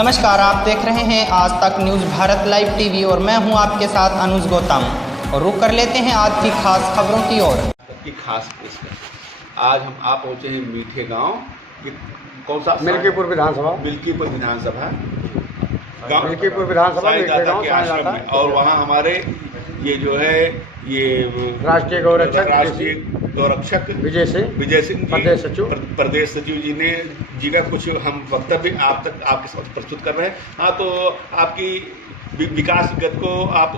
नमस्कार, आप देख रहे हैं आज तक न्यूज़ भारत लाइव टीवी और मैं हूं आपके साथ अनुज गौतम। और रुक कर लेते हैं आज की खास खबरों की ओर। की खास पेशकश। आज आप पहुंचे हैं मीठे गांव। ये कौन सा? मिल्कीपुर विधानसभा। मिल्कीपुर विधानसभा मिल्कीपुर विधानसभा साईं के आश्रम में। और वहाँ हमारे ये जो है ये राष्ट्रीय गौरक्षक विजय सिंह प्रदेश सचिव जी का कुछ हम वक्तव्य आप तक आपके साथ प्रस्तुत कर रहे हैं। हाँ, तो आपकी विकास गत को आप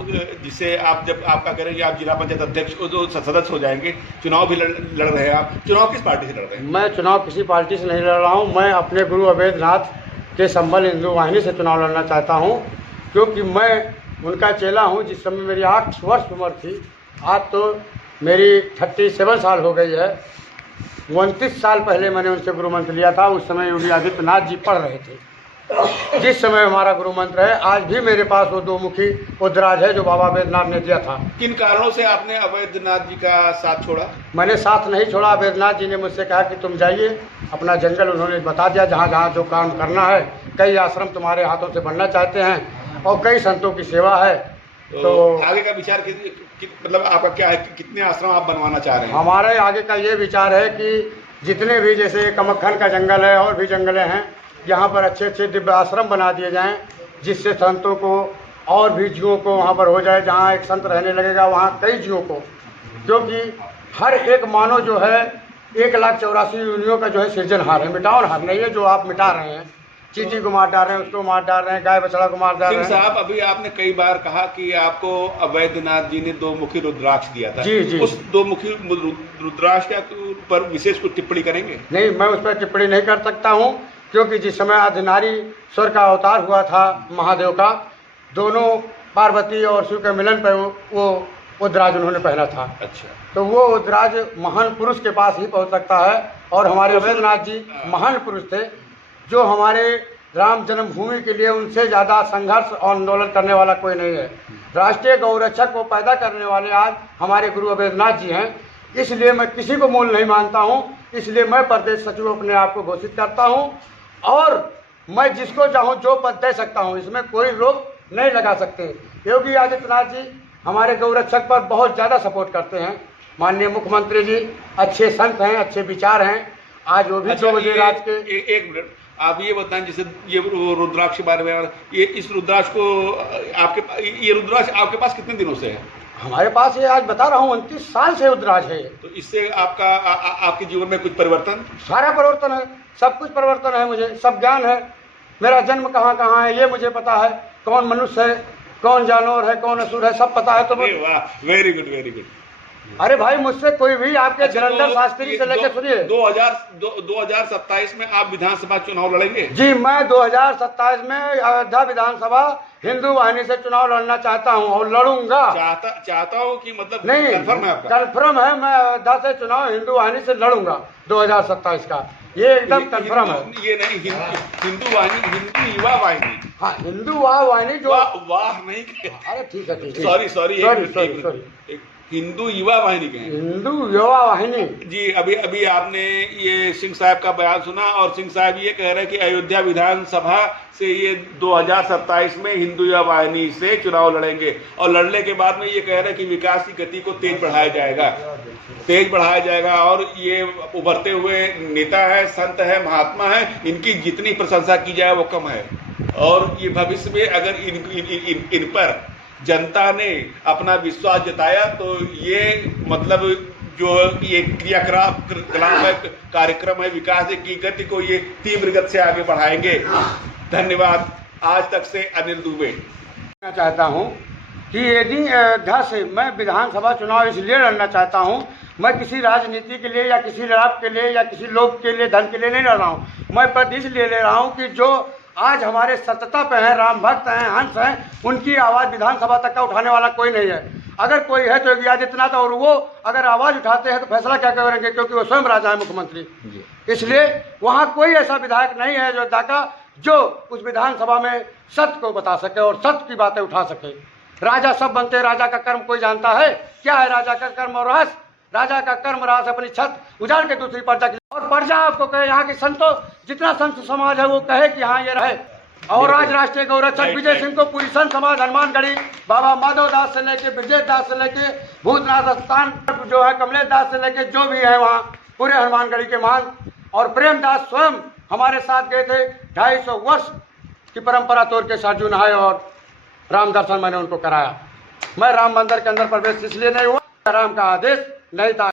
जिससे आप जब आपका करेंगे, आप जिला पंचायत अध्यक्ष जो सदस्य हो जाएंगे, चुनाव भी लड़ रहे हैं। आप चुनाव किस पार्टी से लड़ रहे हैं? मैं चुनाव किसी पार्टी से नहीं लड़ रहा हूँ। मैं अपने गुरु अवैधनाथ के संबल हिंदू वाहिनी से चुनाव लड़ना चाहता हूँ, क्योंकि मैं उनका चेला हूँ। जिस समय मेरी 8 वर्ष उम्र थी, आज तो मेरी 37 साल हो गई है। 29 साल पहले मैंने उनसे गुरु मंत्र लिया था। उस समय योगी आदित्यनाथ जी पढ़ रहे थे जिस समय हमारा गुरु मंत्र है। आज भी मेरे पास वो 2 मुखी उद्राज है जो बाबा अवैधनाथ ने दिया था। किन कारणों से आपने अवैधनाथ जी का साथ छोड़ा? मैंने साथ नहीं छोड़ा। अवैधनाथ जी ने मुझसे कहा कि तुम जाइए अपना जंगल, उन्होंने बता दिया जहाँ जहाँ जो काम करना है। कई आश्रम तुम्हारे हाथों से बनना चाहते हैं और कई संतों की सेवा है। तो आगे का विचार मतलब आपका क्या है? कितने आश्रम आप बनवाना चाह रहे हैं? हमारे आगे का ये विचार है कि जितने भी, जैसे कमक्खन का जंगल है और भी जंगलें हैं, यहाँ पर अच्छे अच्छे दिव्य आश्रम बना दिए जाएं, जिससे संतों को और भी जीवों को वहाँ पर हो जाए। जहाँ एक संत रहने लगेगा वहाँ कई जीवों को, क्योंकि हर एक मानव जो है 1,84,000 योनियों का जो है सृजनहार है, मिटावनहार नहीं है। जो आप मिटा रहे हैं, चींटी को मार डाल रहे हैं, उसको मार डाल रहे हैं, गाय बछड़ा को मार डाल रहे हैं। सिंह साहब, अभी आपने कई बार कहा कि आपको अवैधनाथ जी ने 2 मुखी रुद्राक्ष दिया था। जी। उस 2 मुखी रुद्राक्ष के पर विशेष कुछ टिप्पणी करेंगे? नहीं, मैं उस पर टिप्पणी नहीं कर सकता हूँ, क्योंकि जिस समय अर्धनारीश्वर का अवतार हुआ था महादेव का, दोनों पार्वती और शिव के मिलन पर वो उद्राज उन्होंने पहना था। अच्छा, तो वो उद्राज महान पुरुष के पास ही पहुँच सकता है। और हमारे अवैधनाथ जी महान पुरुष थे, जो हमारे राम जन्मभूमि के लिए उनसे ज़्यादा संघर्ष और आंदोलन करने वाला कोई नहीं है। राष्ट्रीय गौरक्षक को पैदा करने वाले आज हमारे गुरु अवैधनाथ जी हैं। इसलिए मैं किसी को मूल नहीं मानता हूँ। इसलिए मैं प्रदेश सचिव अपने आप को घोषित करता हूँ और मैं जिसको चाहूँ जो पद दे सकता हूँ, इसमें कोई रोक नहीं लगा सकते। योगी आदित्यनाथ जी हमारे गौरक्षक पर बहुत ज़्यादा सपोर्ट करते हैं। माननीय मुख्यमंत्री जी अच्छे संत हैं, अच्छे विचार हैं। आज वो भी 2 बजे रात के एक मिनट आप ये बताएं, जैसे ये रुद्राक्ष के बारे में, ये इस रुद्राक्ष को ये रुद्राक्ष आपके पास कितने दिनों से है? हमारे पास ये आज बता रहा हूँ 29 साल से रुद्राक्ष है। तो इससे आपके जीवन में कुछ परिवर्तन? सारा परिवर्तन है, सब कुछ परिवर्तन है। मुझे सब ज्ञान है। मेरा जन्म कहाँ है ये मुझे पता है। कौन मनुष्य है, कौन जानवर है, कौन असुर है, सब पता है। तो वाह, वेरी गुड, वेरी गुड। अरे भाई, मुझसे कोई भी आपके जलंधर शास्त्री से लेकर सुनिए। 2027 में आप विधानसभा चुनाव लड़ेंगे? जी, मैं 2027 में अयोध्या विधानसभा हिंदू वाहिनी से चुनाव लड़ना चाहता हूं और लड़ूंगा। चाहता हूँ कि मतलब नहीं, कंफर्म है आपका? कंफर्म है। मैं अयोध्या से चुनाव हिंदू वाहिनी से लड़ूंगा 2027 का, ये एकदम कंफर्म है। ये नहीं, हिंदू वाहिनी, हिंदू युवा वाहिनी। हाँ, हिंदू वाहिनी जो वाह नहीं, अरे ठीक है, सॉरी, हिंदू युवा वाहिनी के हैं। हिंदू युवा वाहिनी जी। अभी आपने ये सिंह साहब का बयान सुना और सिंह साहब ये कह रहे हैं कि अयोध्या विधानसभा से ये 2027 में हिंदू युवा वाहिनी से चुनाव लड़ेंगे और लड़ने के बाद में ये कह रहे हैं कि विकास की गति को तेज बढ़ाया जाएगा और ये उभरते हुए नेता है, संत है, महात्मा है, इनकी जितनी प्रशंसा की जाए वो कम है। और ये भविष्य में अगर इन पर जनता ने अपना विश्वास जताया तो ये मतलब जो ये क्रियाकलाप कार्यक्रम है, विकास की गति को ये तीव्र गति से आगे बढ़ाएंगे। धन्यवाद। आज तक से अनिल दुबे। मैं चाहता हूँ कि यदि अयोध्या से मैं विधानसभा चुनाव इसलिए लड़ना चाहता हूँ, मैं किसी राजनीति के लिए या किसी लाभ के लिए या किसी लोभ के लिए, धन के लिए नहीं लड़ रहा हूँ। मैं पद इसलिए ले रहा हूँ कि जो आज हमारे सत्ता पे हैं, राम भक्त हैं, हंस हैं, उनकी आवाज़ विधानसभा तक का उठाने वाला कोई नहीं है। अगर कोई है तो योगी आदित्यनाथ, और वो अगर आवाज़ उठाते हैं तो फैसला क्या करेंगे, क्योंकि वो स्वयं राजा है, मुख्यमंत्री। इसलिए वहाँ कोई ऐसा विधायक नहीं है अयोध्या का जो उस विधानसभा में सत्य को बता सके और सत्य की बातें उठा सके। राजा सब बनते हैं, राजा का कर्म कोई जानता है क्या है? राजा का कर्म और रहस्य, राजा का कर्म रहा अपनी छत उजाड़ के दूसरी प्रजा की, और प्रजा आपको कहे, यहाँ की संतों जितना संत समाज है वो कहे कि हाँ ये रहे, और आज राष्ट्रीय गौरक्षक विजय सिंह को पूरी संत समाज हनुमानगढ़ी, बाबा माधव दास से लेके ब्रजेश दास से लेके भूतनाथ स्थान जो है कमलेश दास से लेके जो भी है वहाँ पूरे हनुमानगढ़ी के महान, और प्रेमदास स्वयं हमारे साथ गए थे। 250 वर्ष की परंपरा तोड़ के सरजू नहाए और राम दर्शन मैंने उनको कराया। मैं राम मंदिर के अंदर प्रवेश इसलिए नहीं हुआ, राम का आदेश नहीं था।